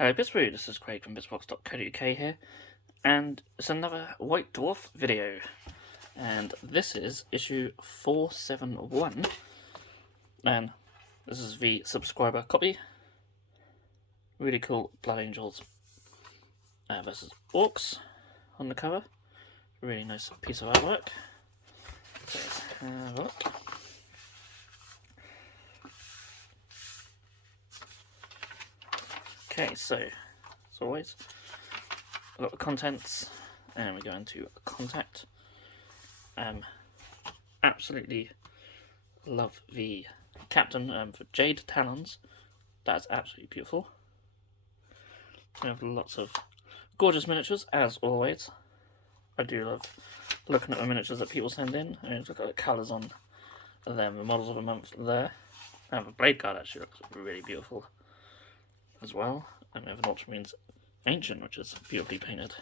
Hello Bitzbox, this is Craig from Bitzbox.co.uk here, and it's another White Dwarf video, and this is issue 471, and this is the subscriber copy. Really cool Blood Angels versus Orcs on the cover. Really nice piece of artwork. So let's have a look. Okay, so as always, we've got the contents, and we go into contact. Absolutely love the captain for Jade Talons. That's absolutely beautiful. We have lots of gorgeous miniatures, as always. I do love looking at the miniatures that people send in. And look at the colours on them, the models of the month there. And the blade guard actually looks really beautiful as well. And we have an Ultramarines Ancient, which is beautifully painted.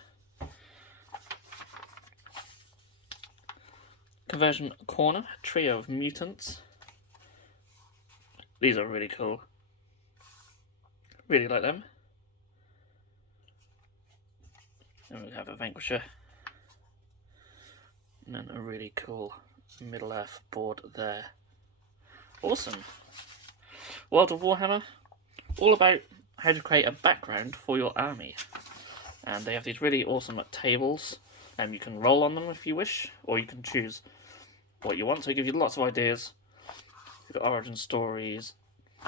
Conversion Corner, trio of mutants. These are really cool. Really like them. And we have a Vanquisher. And then a really cool Middle Earth board there. Awesome. World of Warhammer, all about how to create a background for your army. And they have these really awesome tables, and you can roll on them if you wish, or you can choose what you want. So it gives you lots of ideas. You've got origin stories,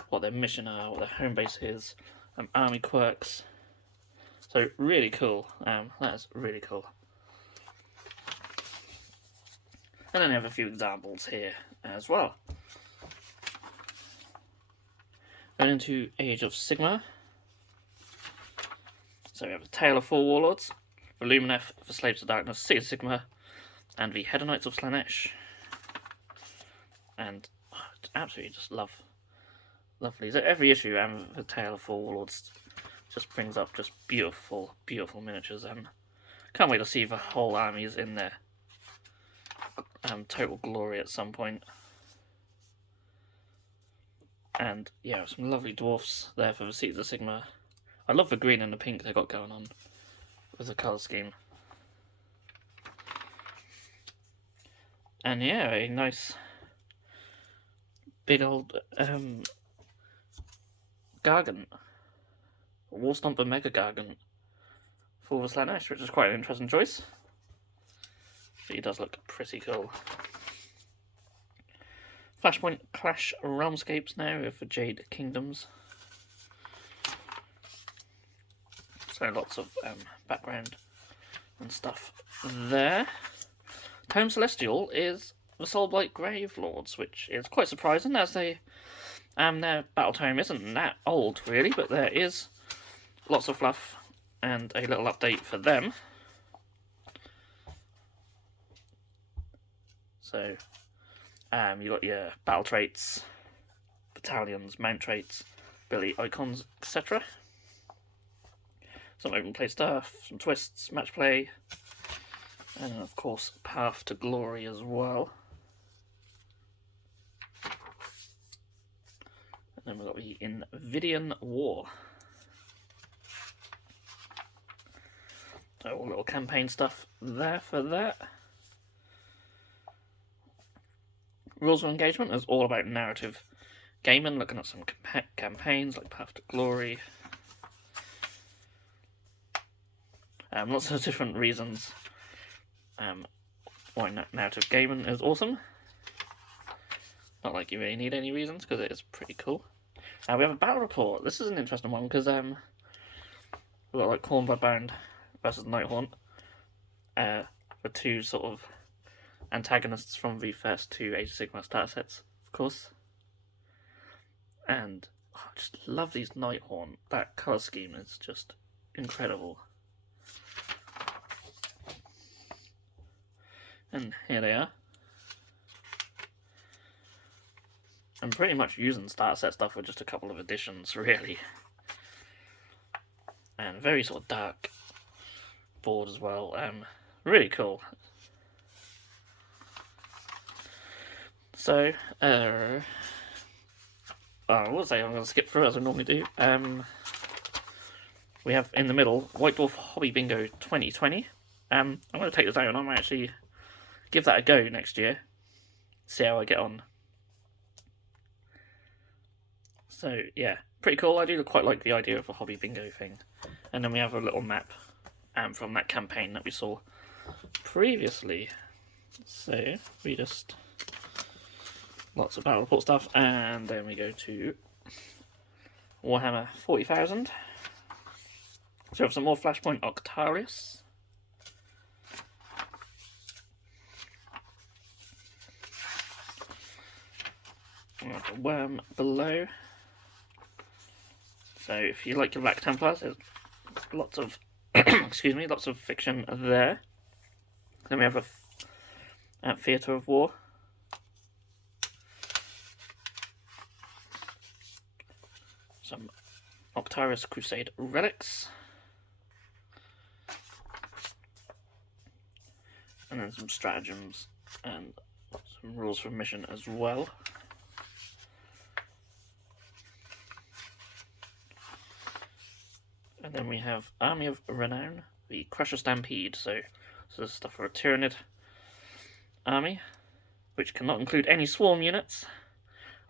what their mission are, what their home base is, army quirks. So really cool. That is really cool. And then I have a few examples here as well. Going into Age of Sigmar. So we have the Tale of Four Warlords, the Lumineth for Slaves of Darkness, City of Sigmar, and the Hedonites of Slaanesh. And absolutely just lovely. So every issue, the Tale of Four Warlords just brings up just beautiful, beautiful miniatures, and can't wait to see the whole armies in their total glory at some point. And yeah, some lovely dwarfs there for the Cities of Sigmar. I love the green and the pink they got going on with the colour scheme. And yeah, a nice big old Gargant. Warstomper Mega Gargant for the Slaanesh, which is quite an interesting choice. But he does look pretty cool. Flashpoint Clash Realmscapes now with the Jade Kingdoms. So lots of background and stuff there. Tome Celestial is the Soulblight Grave Lords, which is quite surprising, as their battle tome isn't that old really, but there is lots of fluff and a little update for them. So you got your battle traits, battalions, mount traits, ability icons, etc. Some open play stuff, some twists, match play, and of course Path to Glory as well. And then we've got the Invidian War. So all little campaign stuff there for that. Rules of Engagement is all about narrative gaming, looking at some campaigns like Path to Glory. Lots of different reasons why narrative gaming is awesome. Not like you really need any reasons, because it is pretty cool. We have a battle report. This is an interesting one, because we've got like Khorne Bloodbound versus Nighthaunt. The two sort of antagonists from the first two Age of Sigmar starter sets, of course. And I just love these Nighthaunt. That colour scheme is just incredible. And here they are. I'm pretty much using starter set stuff with just a couple of additions, really. And very sort of dark board as well. Really cool. So, I will say I'm going to skip through as I normally do. we have in the middle White Dwarf Hobby Bingo 2020. I'm going to take this out and I might actually give that a go next year. See how I get on. So yeah, pretty cool. I do quite like the idea of a hobby bingo thing. And then we have a little map from that campaign that we saw previously. So we just lots of battle report stuff, and then we go to Warhammer 40,000. So we have some more Flashpoint Octarius. We have a worm below. So if you like your Black Templars, there's lots of excuse me, lots of fiction there. Then we have a Theatre of War. Some Octarius Crusade relics. And then some stratagems and some rules for mission as well. And then we have Army of Renown, the Crusher Stampede. So this is stuff for a Tyranid army, which cannot include any swarm units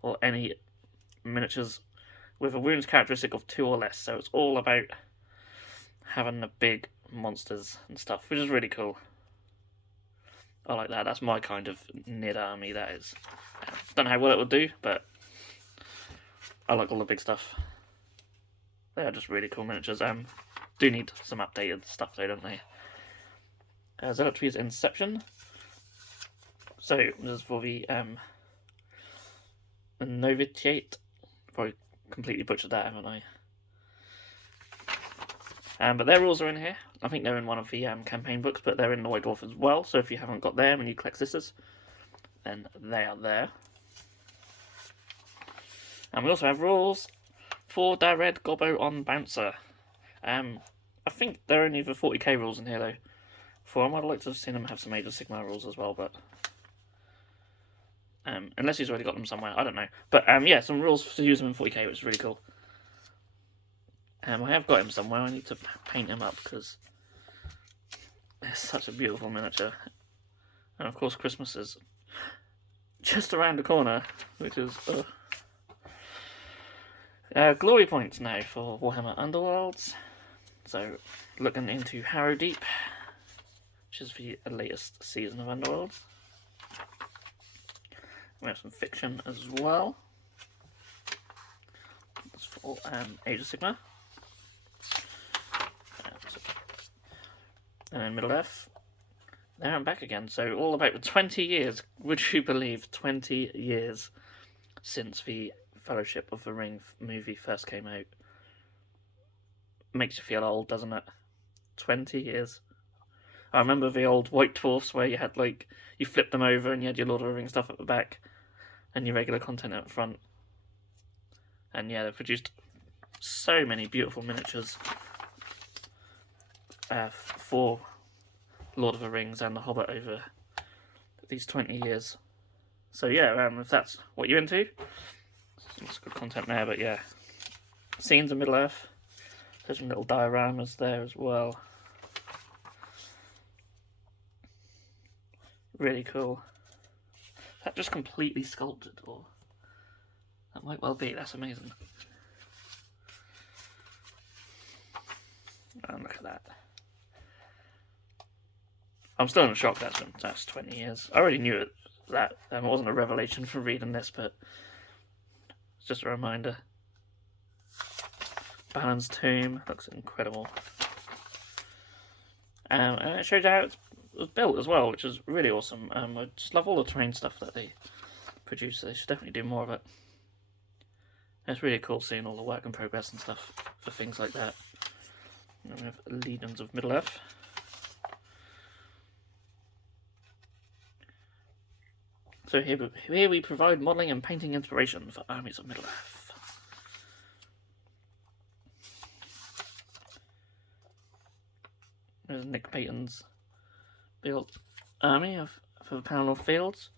or any miniatures with a wounds characteristic of 2 or less. So it's all about having the big monsters and stuff, which is really cool. I like that. That's my kind of Nid army, that is. Don't know how well it would do, but I like all the big stuff. They are just really cool miniatures. Do need some updated stuff though, don't they? Zealotry's Inception. So this is for the Novitiate. Probably completely butchered that, haven't I? But their rules are in here. I think they're in one of the campaign books, but they're in the White Dwarf as well. So if you haven't got them and you collect sisters, then they are there. And we also have rules for the Red Gobbo on Bouncer. I think there are only the 40k rules in here though. For them, I'd like to have seen them have some Age of Sigmar rules as well, but unless he's already got them somewhere, I don't know. But yeah, some rules to use them in 40k, which is really cool. I have got him somewhere. I need to paint him up because it's such a beautiful miniature. And of course, Christmas is just around the corner, which is glory points now for Warhammer Underworlds. So looking into Harrow Deep, which is the latest season of Underworlds. We have some fiction as well. That's for Age of Sigmar. And then Middle Earth. There and back again. So all about the 20 years, would you believe, 20 years since the Fellowship of the Ring movie first came out. Makes you feel old, doesn't it? 20 years. I remember the old White Dwarfs where you had like, you flipped them over and you had your Lord of the Rings stuff at the back and your regular content at the front. And yeah, they've produced so many beautiful miniatures for Lord of the Rings and The Hobbit over these 20 years. So yeah, if that's what you're into, it's good content there, but yeah. Scenes of Middle Earth. There's some little dioramas there as well. Really cool. Is that just completely sculpted, or that might well be? That's amazing. And look at that. I'm still in shock. That's 20 years. I already knew it. That it wasn't a revelation from reading this, but it's just a reminder. Balan's Tomb looks incredible, and it shows you how it was built as well, which is really awesome. I just love all the terrain stuff that they produce. They should definitely do more of it. It's really cool seeing all the work in progress and stuff for things like that. And we have Legions of Middle Earth. So here we provide modelling and painting inspiration for armies of Middle Earth. There's Nick Payton's built army for the Panel of Fields.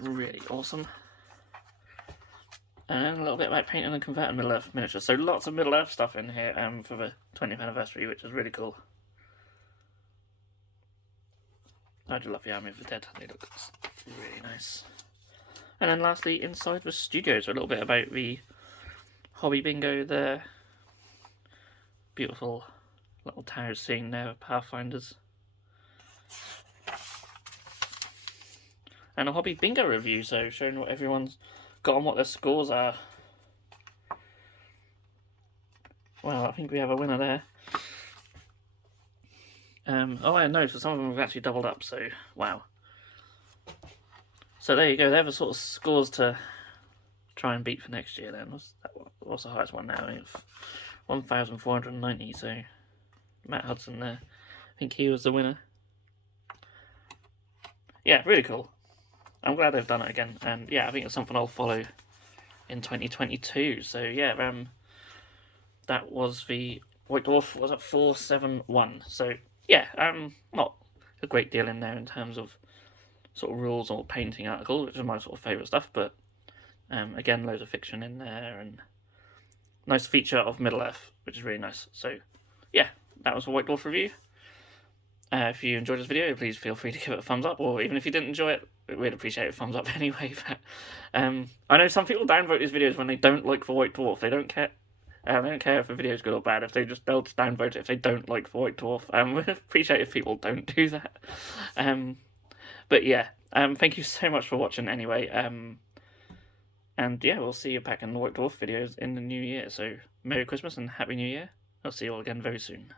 Really awesome. And a little bit about painting and converting Middle-earth miniatures. So lots of Middle-earth stuff in here for the 20th anniversary, which is really cool. I do love the Army of the Dead. They look really nice. And then lastly, inside the studio, so a little bit about the hobby bingo there. Beautiful little towers seen there of Pathfinders. And a hobby bingo review, so showing what everyone's got and what their scores are. Well, I think we have a winner there. Oh, I know, so some of them have actually doubled up, so wow. So there you go, they're the sort of scores to try and beat for next year then. What's the highest one now? 1,490, so Matt Hudson there. I think he was the winner. Yeah, really cool. I'm glad they've done it again, and yeah, I think it's something I'll follow in 2022. So yeah, that was the White Dwarf, was at 471. So yeah, not a great deal in there in terms of sort of rules or painting articles, which is my sort of favourite stuff, but again, loads of fiction in there, and nice feature of Middle-earth, which is really nice. So yeah, that was a White Dwarf review. If you enjoyed this video, please feel free to give it a thumbs up, or even if you didn't enjoy it, we'd appreciate a thumbs up anyway. But I know some people downvote these videos when they don't like the White Dwarf. They don't care. They don't care if the video is good or bad. They'll just downvote it if they don't like the White Dwarf. We'd appreciate if people don't do that. But yeah, thank you so much for watching anyway. And yeah, we'll see you back in the White Dwarf videos in the new year. So Merry Christmas and Happy New Year. I'll see you all again very soon.